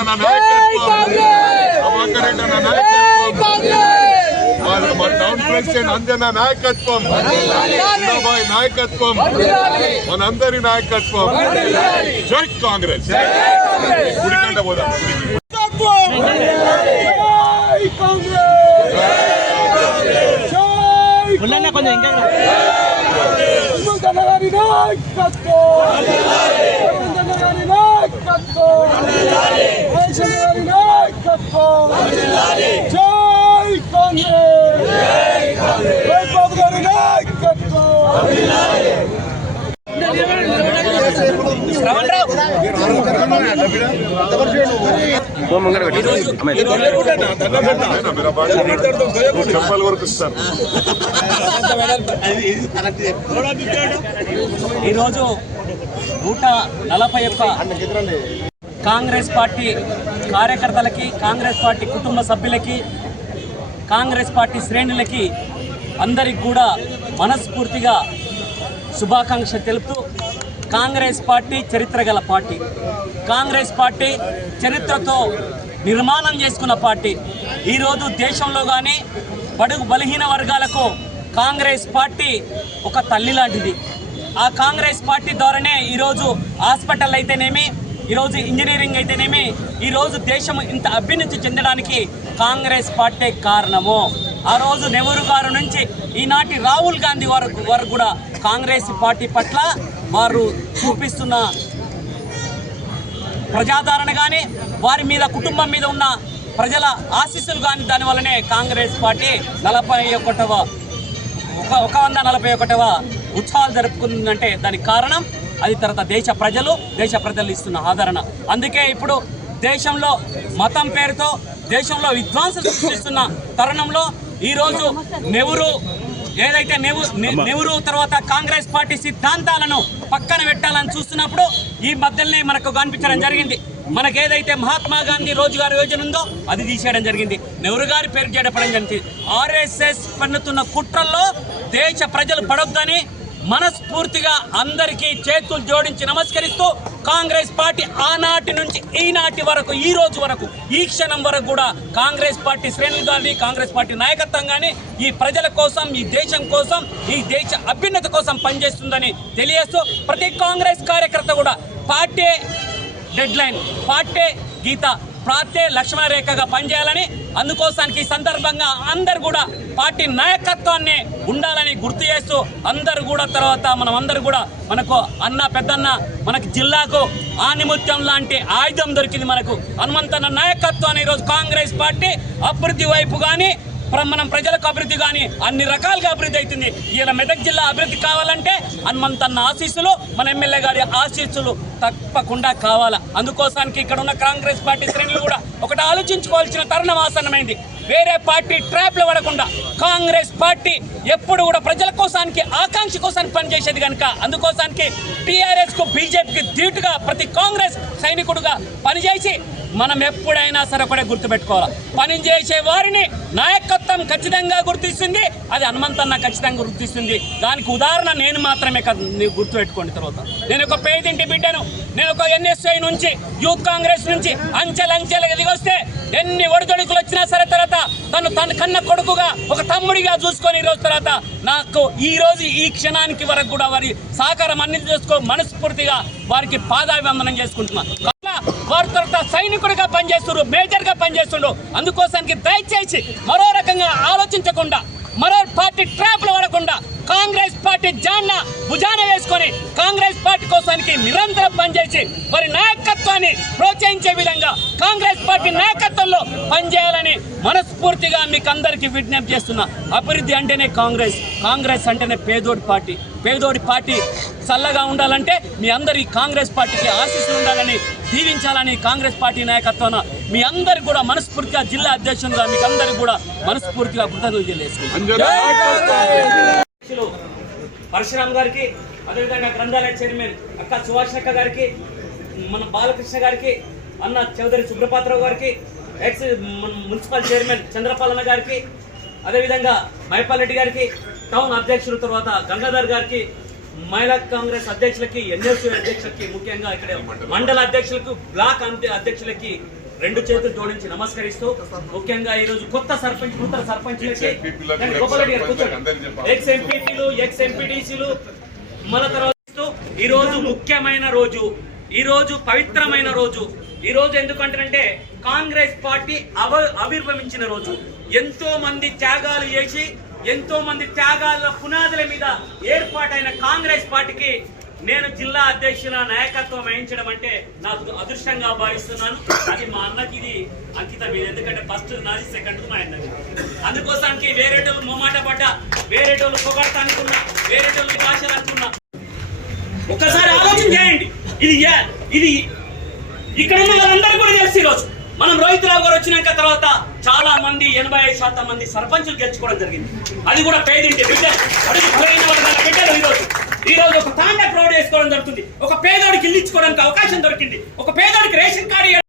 అన్న నాయకత్వం, ప్రభాకర్ రెడ్డి అన్న నాయకత్వం, మా టౌన్ ప్రెసిడెంట్ అంజన్న నాయకత్వం, బాయ్ నాయకత్వం, మనందరి నాయకత్వం. జై కాంగ్రెస్. గుడికంట పోదాం. చెప్పాలి వరకు ఇస్తారు. ఈరోజు 141 కాంగ్రెస్ పార్టీ కార్యకర్తలకి, కాంగ్రెస్ పార్టీ కుటుంబ సభ్యులకి, కాంగ్రెస్ పార్టీ శ్రేణులకి అందరికి కూడా మనస్ఫూర్తిగా శుభాకాంక్ష తెలుపుతూ, కాంగ్రెస్ పార్టీ చరిత్ర గల పార్టీ, కాంగ్రెస్ పార్టీ చరిత్రతో నిర్మాణం చేసుకున్న పార్టీ. ఈరోజు దేశంలో కానీ బడుగు బలహీన వర్గాలకు కాంగ్రెస్ పార్టీ ఒక తల్లి లాంటిది. ఆ కాంగ్రెస్ పార్టీ ద్వారానే ఈరోజు హాస్పిటల్ అయితేనేమి, ఈరోజు ఇంజనీరింగ్ అయితేనేమి, ఈరోజు దేశం ఇంత అభ్యున్నతి చెందడానికి కాంగ్రెస్ పార్టీ కారణము. ఆ రోజు నెహ్రూ గారు నుంచి ఈనాటి రాహుల్ గాంధీ వరకు కూడా కాంగ్రెస్ పార్టీ పట్ల వారు చూపిస్తున్న ప్రజాదరణ కానీ, వారి మీద కుటుంబం మీద ఉన్న ప్రజల ఆశీస్సులు కానీ, దానివల్లనే కాంగ్రెస్ పార్టీ 141వ ఉత్సవాలు జరుపుకుందంటే దానికి కారణం అది తర్వాత దేశ ప్రజలు ఇస్తున్న ఆదరణ. అందుకే ఇప్పుడు దేశంలో మతం పేరుతో దేశంలో విధ్వంసం సృష్టిస్తున్న తరుణంలో ఈరోజు నెహ్రూ తర్వాత కాంగ్రెస్ పార్టీ సిద్ధాంతాలను పక్కన పెట్టాలని చూస్తున్నప్పుడు ఈ మధ్యలోనే మనకు కనిపించడం జరిగింది. మనకేదైతే మహాత్మా గాంధీ రోజ్గార్ యోజన ఉందో అది తీసేయడం జరిగింది, నెహ్రూ గారి పేరు చేయడం జరిగింది. ఆర్ఎస్ఎస్ పన్నుతున్న కుట్రల్లో దేశ ప్రజలు పడొద్దని మనస్ఫూర్తిగా అందరికీ చేతులు జోడించి నమస్కరిస్తూ, కాంగ్రెస్ పార్టీ ఆనాటి నుంచి ఈనాటి వరకు, ఈ రోజు వరకు, ఈ క్షణం వరకు కూడా కాంగ్రెస్ పార్టీ శ్రేణులు కానీ, కాంగ్రెస్ పార్టీ నాయకత్వం కానీ ఈ ప్రజల కోసం, ఈ దేశం కోసం, ఈ దేశ అభ్యున్నతి కోసం పనిచేస్తుందని తెలియజేస్తూ, ప్రతి కాంగ్రెస్ కార్యకర్త కూడా పార్టీ డెడ్ లైన్, పార్టీ గీత, పార్టీ లక్ష్మణ రేఖగా పనిచేయాలని, అందుకోసానికి ఈ సందర్భంగా అందరు కూడా పార్టీ నాయకత్వాన్ని ఉండాలని గుర్తు చేస్తూ, అందరు కూడా తర్వాత మనం అందరూ కూడా మనకు అన్న పెద్దన్న మనకి జిల్లాకు ఆనిముత్యం లాంటి ఆయుధం దొరికింది. మనకు హనుమంతన్న నాయకత్వాన్ని ఈరోజు కాంగ్రెస్ పార్టీ అభివృద్ధి వైపు కానీ, మనం ప్రజలకు అభివృద్ధి కానీ అన్ని రకాలుగా అభివృద్ధి అవుతుంది. ఇలా మెదక్ జిల్లా అభివృద్ధి కావాలంటే హనుమంతన్న ఆశీస్సులు, మన ఎమ్మెల్యే గారి ఆశీస్సులు తప్పకుండా కావాలా. అందుకోసానికి ఇక్కడ ఉన్న కాంగ్రెస్ పార్టీ శ్రేణులు కూడా ఒకటి ఆలోచించుకోవాల్సిన తరుణం ఆసన్నమైంది. వేరే పార్టీ ట్రాప్లో పడకుండా కాంగ్రెస్ పార్టీ ఎప్పుడు కూడా ప్రజల కోసానికి, ఆకాంక్ష కోసానికి పనిచేసేది కనుక, అందుకోసానికి టీఆర్ఎస్కు బీజేపీకి ధీటుగా ప్రతి కాంగ్రెస్ సైనికుడుగా పనిచేసి మనం ఎప్పుడైనా సరే ఒకటే గుర్తుపెట్టుకోవాలి, పనిచేసే వారిని నాయకత్వం ఖచ్చితంగా గుర్తిస్తుంది, అది హనుమంతన్న ఖచ్చితంగా గుర్తిస్తుంది. దానికి ఉదాహరణ నేను మాత్రమే కాదు, ನೀವು గుర్తుపెట్టుకోండి. తర్వాత నేను ఒక పేదింటి బిడ్డను, నేను ఒక ఎన్ఎస్ఐ నుంచి, యూత్ కాంగ్రెస్ నుంచి అంచెలంచెలు ఎదిగొస్తే ఎన్ని ఒడిదొడుకులు వచ్చినా సరే తర్వాత తన కన్న కొడుకుగా, ఒక తమ్ముడిగా చూసుకొని ఈరోజు తర్వాత నాకు ఈరోజు ఈ క్షణానికి వరకు కూడా వారి సహకారం అన్ని చేసుకో మనస్ఫూర్తిగా వారికి పాదాభివందనం చేసుకుంటున్నాను. వారి తర్వాత సైనికుడిగా పనిచేస్తున్నారు, మేజర్గా పనిచేస్తుండ్రు. అందుకోసానికి దయచేసి మరో రకంగా ఆలోచించకుండా, మరో పార్టీ ట్రాప్లో పడకుండా కాంగ్రెస్ పార్టీ భుజాన వేసుకొని కాంగ్రెస్ పార్టీ కోసానికి నిరంతరం పనిచేసి వారి నాయకత్వాన్ని ప్రోత్సహించే విధంగా కాంగ్రెస్ పార్టీ నాయకత్వంలో పనిచేయాలని మనస్ఫూర్తిగా మీకు అందరికీ విజ్ఞప్తి చేస్తున్నా. అభివృద్ధి అంటేనే కాంగ్రెస్ అంటేనే పేదోడి పార్టీ చల్లగా ఉండాలంటే మీ అందరి కాంగ్రెస్ పార్టీకి ఆశీస్సులు ఉండాలని, దీవించాలని కాంగ్రెస్ పార్టీ నాయకత్వాన మీ అందరు కూడా మనస్ఫూర్తిగా జిల్లా అధ్యక్షులుగా మీకు అందరికి కూడా మనస్ఫూర్తిగా కృతజ్ఞతలు తెలియజేసుకుంటున్నాను. పరశురామ్ గారికి, అదేవిధంగా గ్రంథాలయ చైర్మన్ అక్క సుభాషక్క గారికి, మన బాలకృష్ణ గారికి, అన్న చౌదరి సుబ్రపాత్రావు గారికి, ఎక్స్ మున్సిపల్ చైర్మన్ చంద్రపాలన్న గారికి, అదేవిధంగా మైపాల్ రెడ్డి గారికి, టౌన్ అధ్యక్షుల తర్వాత గంగాధర్ గారికి, మహిళా కాంగ్రెస్ అధ్యక్షులకి, ఎన్ఎస్యూ అధ్యక్షులకి, ముఖ్యంగా ఇక్కడ మండల అధ్యక్షులకు, బ్లాక్ అధ్యక్షులకి రెండు చేతులు జోడించి నమస్కరిస్తూ ముఖ్యంగా ఈ రోజు కొత్త సర్పంచ్ నూతన సర్పంచ్లకి ఎక్స్ ఎంపీపీలు ఎక్స్ ఎంపీటీసీలు మన తర్వాత ఈ రోజు ముఖ్యమైన రోజు, ఈ రోజు పవిత్రమైన రోజు. ఈ రోజు ఎందుకంటే కాంగ్రెస్ పార్టీ ఆవిర్భవించిన రోజు. ఎంతో మంది త్యాగాలు చేసి ఎంతో మంది త్యాగాల పునాదుల మీద ఏర్పాటైన కాంగ్రెస్ పార్టీకి నేను జిల్లా అధ్యక్షుల నాయకత్వం వహించడం అంటే నాకు అదృష్టంగా భావిస్తున్నాను. అది మా అన్నకి ఇది అంకితం. ఎందుకంటే ఫస్ట్ నాది, సెకండ్ మా అన్నది. అందుకోసానికి వేరేటోళ్ళు మొమాట పడ్డా, వేరేటోళ్ళు పొగడతా అనుకున్నా, వేరేటోళ్ళు భాషలు అనుకున్నా, ఒక్కసారి ఆలోచన చేయండి. ఇది ఇక్కడ ఉన్న వాళ్ళందరూ కూడా తెలుసు. ఈరోజు మనం రోహిత్రావు గారు వచ్చినాక తర్వాత చాలా మంది 85% మంది సర్పంచులు గెలుచుకోవడం జరిగింది. అది కూడా పేదింటి బిడ్డలు, అడుగు బలైన వర్గాల బిడ్డలు. ఈ రోజు ఒక తాండా ప్రౌడ్ చేసుకోవడం జరుగుతుంది. ఒక పేదోడికి ఇల్లు ఇచ్చుకోవడానికి అవకాశం దొరికింది. ఒక పేదోడికి రేషన్ కార్డు